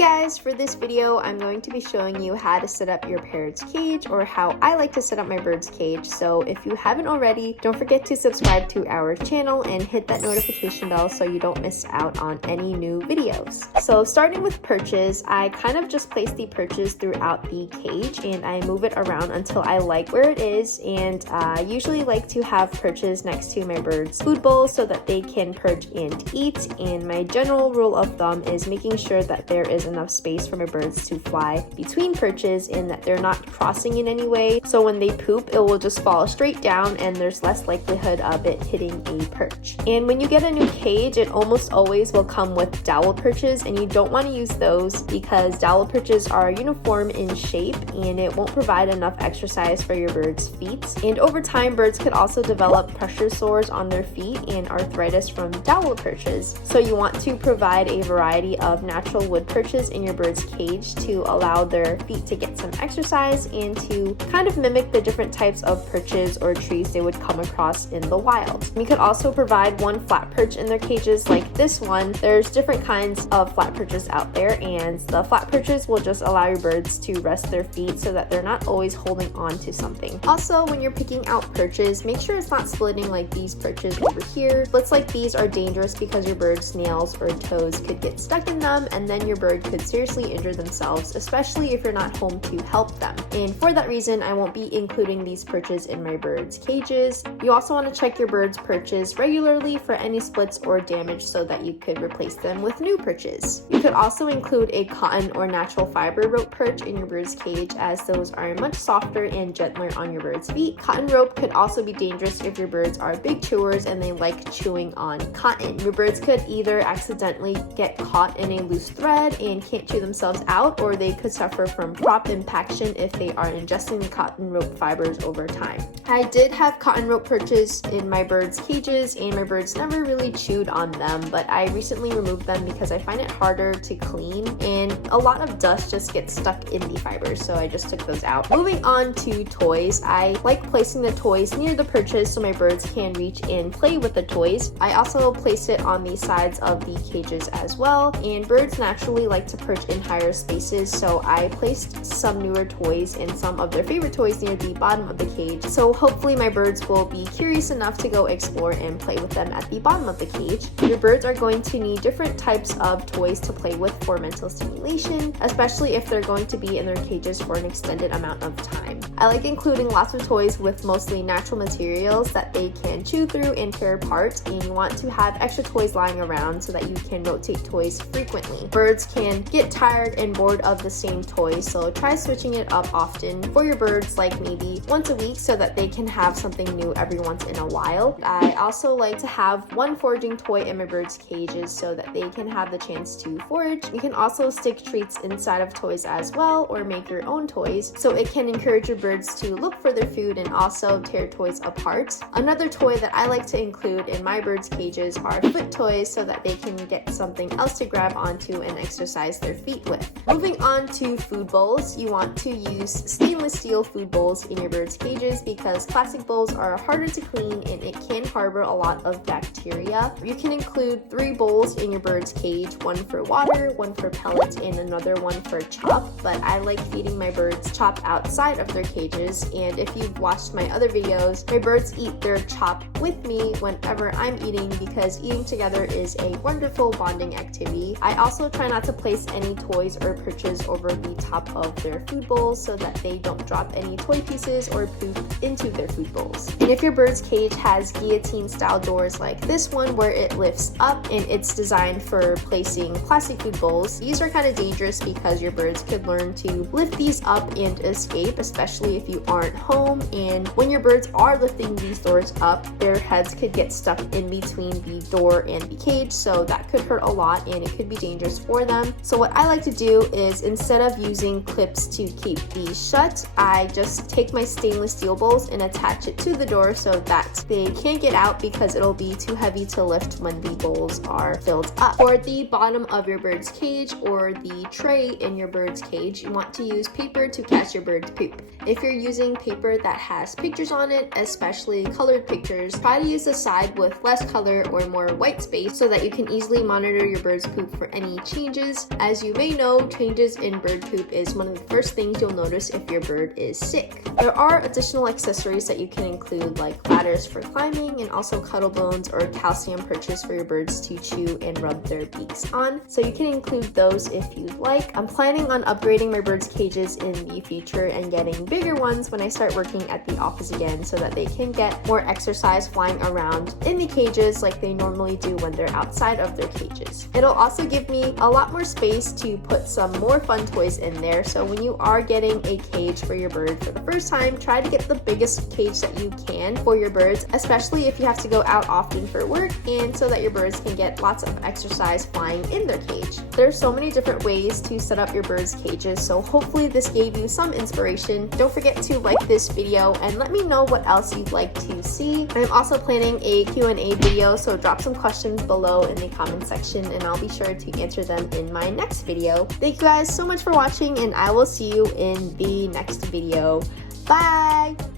guys, for this video I'm going to be showing you how to set up your parrot's cage, or how I like to set up my bird's cage. So if you haven't already, don't forget to subscribe to our channel and hit that notification bell so you don't miss out on any new videos. So starting with perches, I kind of just place the perches throughout the cage and I move it around until I like where it is, and I usually like to have perches next to my bird's food bowl so that they can perch and eat. And my general rule of thumb is making sure that there is enough space for my birds to fly between perches and that they're not crossing in any way, so when they poop it will just fall straight down and there's less likelihood of it hitting a perch. And when you get a new cage, it almost always will come with dowel perches, and you don't want to use those because dowel perches are uniform in shape and it won't provide enough exercise for your bird's feet. And over time, birds could also develop pressure sores on their feet and arthritis from dowel perches, so you want to provide a variety of natural wood perches in your bird's cage to allow their feet to get some exercise and to kind of mimic the different types of perches or trees they would come across in the wild. You could also provide one flat perch in their cages like this one. There's different kinds of flat perches out there, and the flat perches will just allow your birds to rest their feet so that they're not always holding on to something. Also, when you're picking out perches, make sure it's not splitting like these perches over here. Splits like these are dangerous because your bird's nails or toes could get stuck in them, and then your bird could seriously injure themselves, especially if you're not home to help them. And for that reason, I won't be including these perches in my bird's cages. You also want to check your bird's perches regularly for any splits or damage so that you could replace them with new perches. You could also include a cotton or natural fiber rope perch in your bird's cage, as those are much softer and gentler on your bird's feet. Cotton rope could also be dangerous if your birds are big chewers and they like chewing on cotton. Your birds could either accidentally get caught in a loose thread and can't chew themselves out, or they could suffer from crop impaction if they are ingesting the cotton rope fibers over time. I did have cotton rope perches in my birds' cages and my birds never really chewed on them, but I recently removed them because I find it harder to clean and a lot of dust just gets stuck in the fibers, so I just took those out. Moving on to toys, I like placing the toys near the perches so my birds can reach and play with the toys. I also place it on the sides of the cages as well, and birds naturally like to perch in higher spaces, so I placed some newer toys and some of their favorite toys near the bottom of the cage, so hopefully my birds will be curious enough to go explore and play with them at the bottom of the cage. Your birds are going to need different types of toys to play with for mental stimulation, especially if they're going to be in their cages for an extended amount of time. I like including lots of toys with mostly natural materials that they can chew through and tear apart, and you want to have extra toys lying around so that you can rotate toys frequently. Birds can get tired and bored of the same toys, so try switching it up often for your birds, like maybe once a week, so that they can have something new every once in a while. I also like to have one foraging toy in my birds' cages so that they can have the chance to forage. You can also stick treats inside of toys as well, or make your own toys, so it can encourage your birds to look for their food and also tear toys apart. Another toy that I like to include in my birds' cages are foot toys so that they can get something else to grab onto and exercise their feet with. Moving on to food bowls, you want to use stainless steel food bowls in your birds' cages because plastic bowls are harder to clean and it can harbor a lot of bacteria. You can include 3 bowls in your bird's cage, one for water, one for pellets, and another one for chop, but I like feeding my birds chop outside of their cages, and if you've watched my other videos, my birds eat their chop with me whenever I'm eating because eating together is a wonderful bonding activity. I also try not to place any toys or perches over the top of their food bowls so that they don't drop any toy pieces or poop into their food bowls. And if your bird's cage has guillotine style doors like this one where it lifts up and it's designed for placing plastic food bowls, these are kind of dangerous because your birds could learn to lift these up and escape, especially if you aren't home. And when your birds are lifting these doors up, their heads could get stuck in between the door and the cage, so that could hurt a lot and it could be dangerous for them. So what I like to do is, instead of using clips to keep these shut, I just take my stainless steel bowls and attach it to the door so that they can't get out because it'll be too heavy to lift when the bowls are filled up. For the bottom of your bird's cage or the tray in your bird's cage, you want to use paper to catch your bird's poop. If you're using paper that has pictures on it, especially colored pictures, try to use the side with less color or more white space so that you can easily monitor your bird's poop for any changes. As you may know, changes in bird poop is one of the first things you'll notice if your bird is sick. There are additional accessories that you can include, like ladders for climbing and also cuddle bones or calcium perches for your birds to chew and rub their beaks on. So you can include those if you'd like. I'm planning on upgrading my birds' cages in the future and getting bigger ones when I start working at the office again so that they can get more exercise flying around in the cages like they normally do when they're outside of their cages. It'll also give me a lot more space to put some more fun toys in there, so when you are getting a cage for your bird for the first time, try to get the biggest cage that you can for your birds, especially if you have to go out often for work, and so that your birds can get lots of exercise flying in their cage. There's so many different ways to set up your birds' cages, so hopefully this gave you some inspiration. Don't forget to like this video and let me know what else you'd like to see. I'm also planning a Q&A video, so drop some questions below in the comment section and I'll be sure to answer them in my next video. Thank you guys so much for watching, and I will see you in the next video. Bye!